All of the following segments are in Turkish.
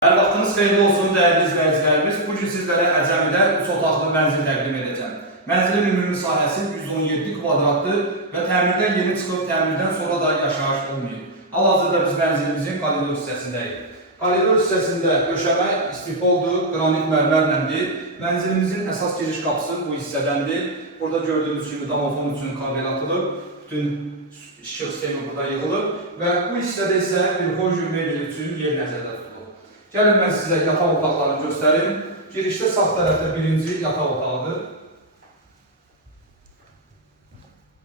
Hər vaxtınız xeyirli olsun dəyərli izləyicilərimiz. Bu gün sizlərə Əcəmidə 3 otaqlı mənzil təqdim edəcəm. Mənzilin ümumi sahəsi 117 kvadratdır və təmirdən yeni çıxıb təmirdən sonra da yaşayış olmayıb. Hal-hazırda biz mənzilimizin koridor hissəsindəyik. Koridor hissəsində döşəmə istifoldur, qranit mərmərləndir. Mənzilimizin əsas giriş qapısı bu hissədəndir. Burada gördüyünüz kimi damafon üçün kabel atılıb, bütün işıq sistemi burada yığılıb və bu hissədə isə bir hojur mebeli üçün yer nəzərdə tutulub. Gəlin mən sizə yataq otaqlarını göstərim. Girişdə sağ tərəfdə birinci yataq otağıdır.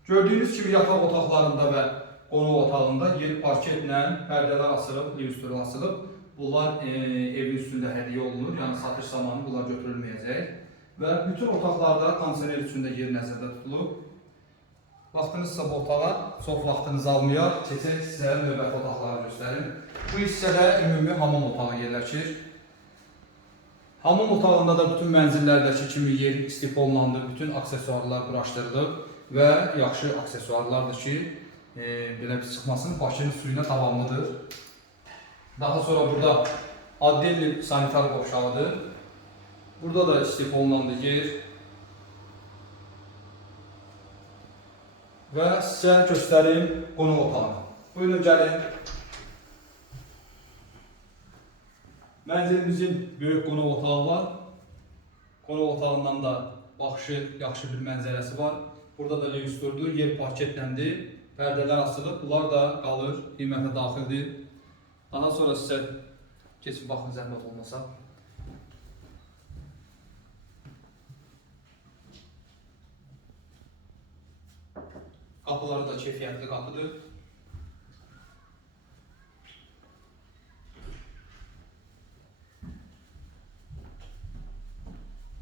Gördüyünüz kimi yataq otaqlarında və qonaq otağında yer parketlə pərdələr asılıb, lyustr asılıb. Bunlar e, evin üstündə hədiyyə olunur, yəni satış zamanı bunlar götürülməyəcək. Və bütün otaqlarda kondisioner üçün də yer nəzərdə tutulub. Vaxtınızsa bu otağa çox vaxtınızı almayaq. Keçək sizə növbəti otaqları göstərim. Bu hissədə ümumi hamam otağı yerləşir. Hamam otağında da bütün mənzillərdəki kimi yer istif olunandır. Bütün aksesuarlar quraşdırılıb və yaxşı aksesuarlardır ki, e, belə bir çıxmasın, Bakının suyuna davamlıdır. Daha sonra burada addelli sanitar qovşağıdır. Burada da istif olunandır yer. Və sizə göstərim qonaq otağını. Buyurun gəlin. Mənzilimizin böyük qonaq otağı var. Qonaq otağından da baxışı yaxşı bir mənzərəsi var. Burada da lyustrdur, yer parketləndir. Pərdələr asılıb, bunlar da qalır, qiymətə daxildir. Daha sonra sizə keçib baxın zəhmət olmasa. Qapıları da keyfiyyətli qapıdır.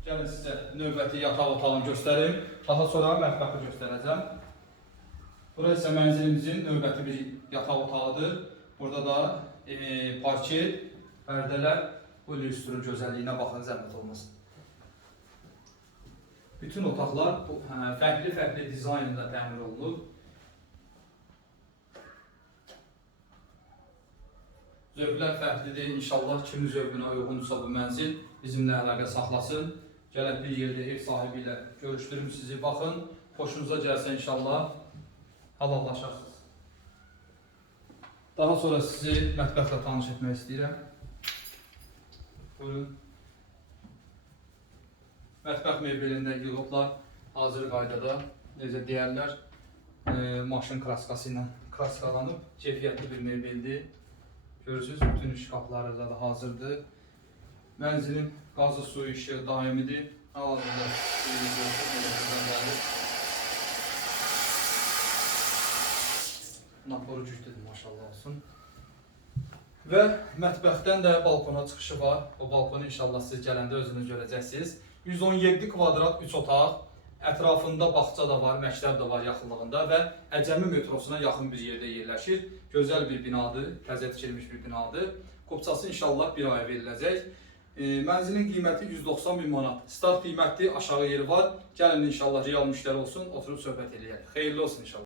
Gəlin sizə növbəti yataq otağını göstərim. Daha sonra mətbəxi göstərəcəm. Burası isə mənzilimizin növbəti bir yataq otağıdır. Burada da e, parket, pərdələr, bu illüstrun gözəlliyinə baxın, zəhmət olmasın. Bütün otaqlar fərqli-fərqli dizaynda təmir olunub. Zövqlər fərqlidir. İnşallah kimin zövqünə uyğundursa bu mənzil bizimlə əlaqə saxlasın. Gəlib bir yerdə ev sahibi ilə görüşdürüm sizi. Baxın, xoşunuza gəlsə inşallah halallaşarsınız. Daha sonra sizi mətbəxlə tanış etmək istəyirəm. Buyurun. Mətbəx mebelində yığıblar hazır qaydada. Necə deyərlər, e, maşın kraskası ilə kraskalanıb, keyfiyyətli bir mebeldir. Görürsünüz, bütün şkafları da hazırdır. Mənzilin qazı suyu işığı daimidir. Hal-hazırda. Naporu güclüdür maşallah olsun. Və mətbəxdən də balkona çıxışı var. O balkonu inşallah siz gələndə özünüz görəcəksiniz. 117 kvadrat 3 otaq, ətrafında bağça da var, məktəb də var yaxınlığında və Əcəmi metrosuna yaxın bir yerdə yerləşir. Gözəl bir binadır, təzə tikilmiş bir binadır. Qopçası inşallah bir aya veriləcək. E, mənzilin qiyməti 190 min manat. Start qiymətli, aşağı yeri var. Gəlin inşallah real müştəri olsun, oturub söhbət eləyək. Xeyirli olsun inşallah.